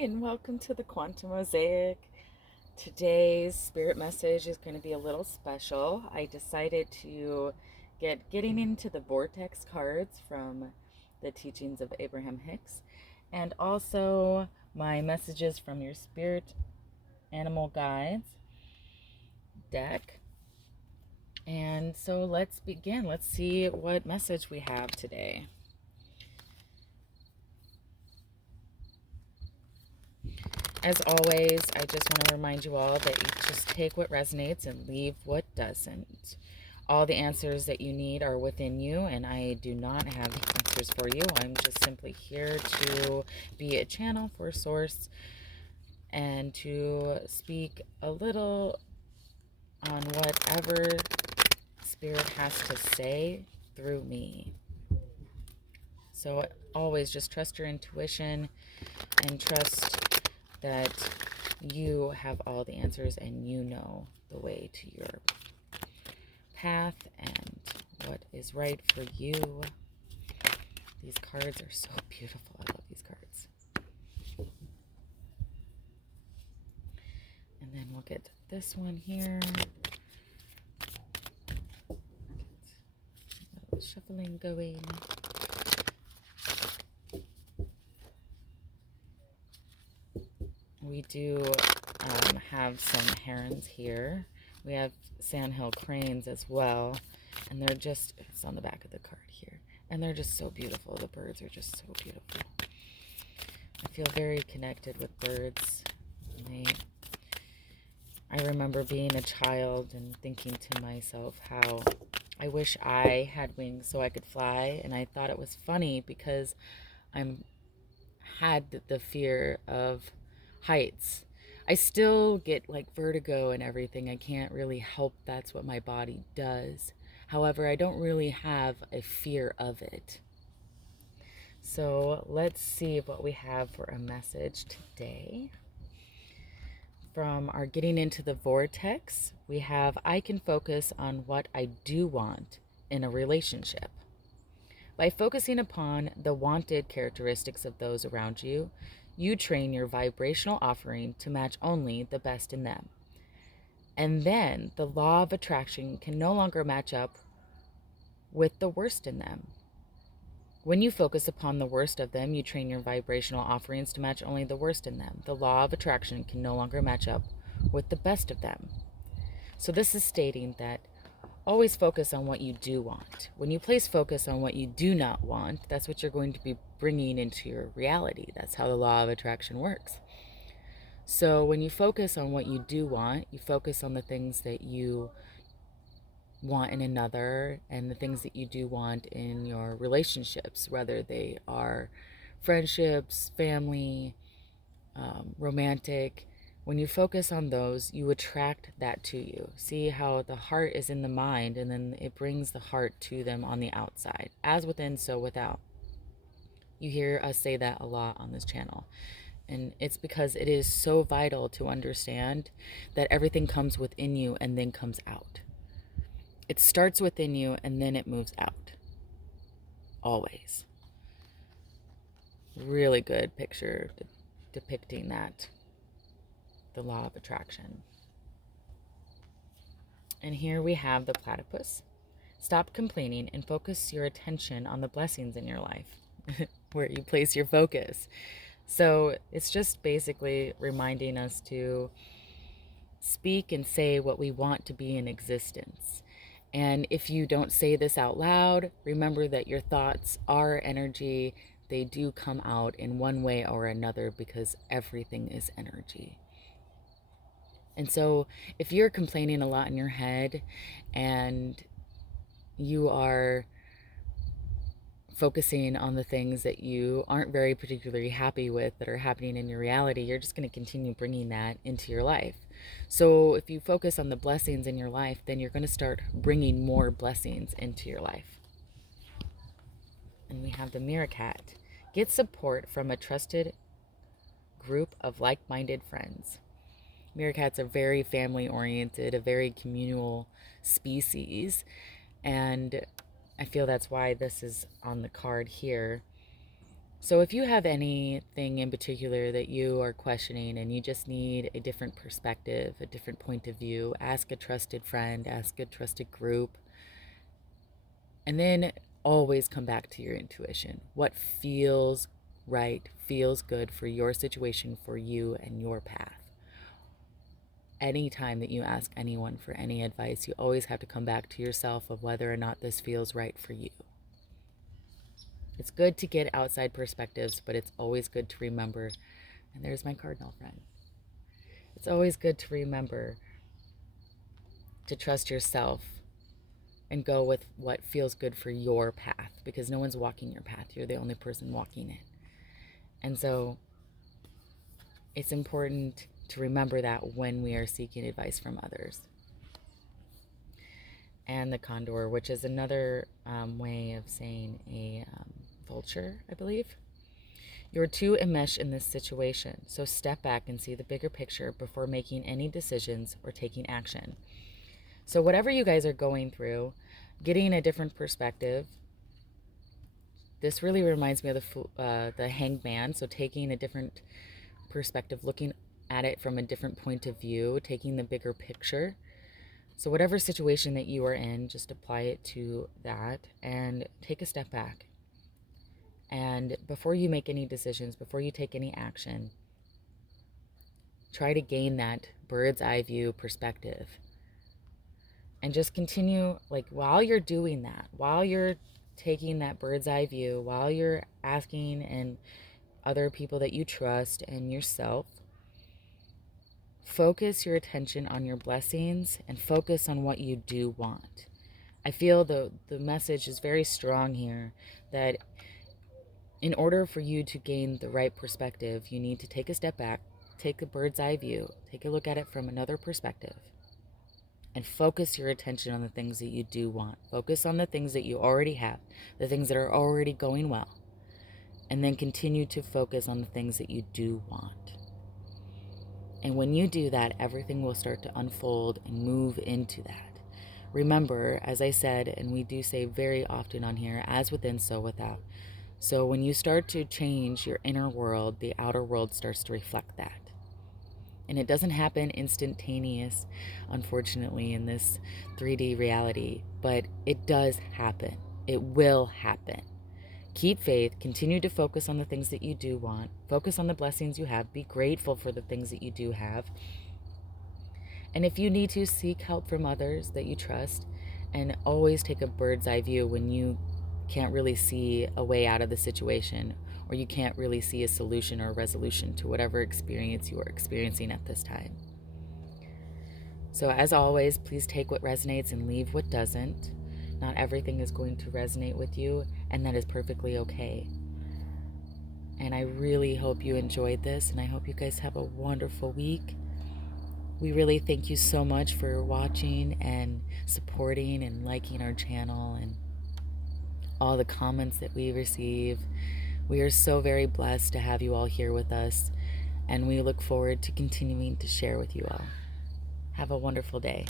And welcome to the Quantum Mosaic. Today's spirit message is going to be a little special. I decided to getting into the vortex cards from the teachings of Abraham Hicks, and also my messages from your spirit animal guides deck. And so let's begin. Let's see what message we have today. As always, I just want to remind you all that you just take what resonates and leave what doesn't. All the answers that you need are within you, and I do not have the answers for you. I'm just simply here to be a channel for Source and to speak a little on whatever Spirit has to say through me. So always just trust your intuition and trust that you have all the answers and you know the way to your path and what is right for you. These cards are so beautiful. I love these cards. And then we'll get this one here. Get a little shuffling going. We do have some herons here. We have sandhill cranes as well. And they're just, it's on the back of the card here. And they're just so beautiful. The birds are just so beautiful. I feel very connected with birds. I remember being a child and thinking to myself how I wish I had wings so I could fly. And I thought it was funny because had the fear of heights. I still get like vertigo and everything. I can't really help that's what my body does. However, I don't really have a fear of it. So let's see what we have for a message today. From our getting into the vortex, we have I can focus on what I do want in a relationship. By focusing upon the wanted characteristics of those around you, you train your vibrational offering to match only the best in them. And then the law of attraction can no longer match up with the worst in them. When you focus upon the worst of them, you train your vibrational offerings to match only the worst in them. The law of attraction can no longer match up with the best of them. So this is stating that always focus on what you do want. When you place focus on what you do not want, that's what you're going to be bringing into your reality. That's how the law of attraction works. So when you focus on what you do want, you focus on the things that you want in another and the things that you do want in your relationships, whether they are friendships, family, romantic. When you focus on those, you attract that to you. See how the heart is in the mind, and then it brings the heart to them on the outside. As within, so without. You hear us say that a lot on this channel. And it's because it is so vital to understand that everything comes within you and then comes out. It starts within you and then it moves out. Always. Really good picture depicting that. The law of attraction. And here we have the platypus. Stop complaining and focus your attention on the blessings in your life, where you place your focus. So it's just basically reminding us to speak and say what we want to be in existence. And if you don't say this out loud, remember that your thoughts are energy. They do come out in one way or another because everything is energy. And so if you're complaining a lot in your head and you are focusing on the things that you aren't very particularly happy with that are happening in your reality, you're just going to continue bringing that into your life. So if you focus on the blessings in your life, then you're going to start bringing more blessings into your life. And we have the meerkat. Get support from a trusted group of like-minded friends. Meerkats are very family-oriented, a very communal species, and I feel that's why this is on the card here. So if you have anything in particular that you are questioning and you just need a different perspective, a different point of view, ask a trusted friend, ask a trusted group, and then always come back to your intuition. What feels right, feels good for your situation, for you and your path. Anytime that you ask anyone for any advice, you always have to come back to yourself of whether or not this feels right for you. It's good to get outside perspectives, but it's always good to remember, and there's my cardinal friend. It's always good to remember to trust yourself and go with what feels good for your path, because no one's walking your path. You're the only person walking it. And so it's important to remember that when we are seeking advice from others. And the condor, which is another way of saying a vulture, I believe. You're too enmeshed in this situation, so step back and see the bigger picture before making any decisions or taking action. So whatever you guys are going through, getting a different perspective. This really reminds me of the Hanged Man. So taking a different perspective, looking at it from a different point of view, taking the bigger picture. So whatever situation that you are in, just apply it to that and take a step back. And before you make any decisions, before you take any action, try to gain that bird's eye view perspective. And just continue, like, while you're doing that, while you're taking that bird's eye view, while you're asking and other people that you trust and yourself, focus your attention on your blessings and focus on what you do want. I feel the message is very strong here that in order for you to gain the right perspective, you need to take a step back, take a bird's eye view, take a look at it from another perspective, and focus your attention on the things that you do want. Focus on the things that you already have, the things that are already going well, and then continue to focus on the things that you do want. And when you do that, everything will start to unfold and move into that. Remember, as I said, and we do say very often on here, as within, so without. So when you start to change your inner world, the outer world starts to reflect that. And it doesn't happen instantaneous, unfortunately, in this 3D reality, but it does happen. It will happen. Keep faith, continue to focus on the things that you do want, focus on the blessings you have, be grateful for the things that you do have. And if you need to, seek help from others that you trust, and always take a bird's eye view when you can't really see a way out of the situation, or you can't really see a solution or a resolution to whatever experience you are experiencing at this time. So as always, please take what resonates and leave what doesn't. Not everything is going to resonate with you, and that is perfectly okay. And I really hope you enjoyed this, and I hope you guys have a wonderful week. We really thank you so much for watching and supporting and liking our channel and all the comments that we receive. We are so very blessed to have you all here with us, and we look forward to continuing to share with you all. Have a wonderful day.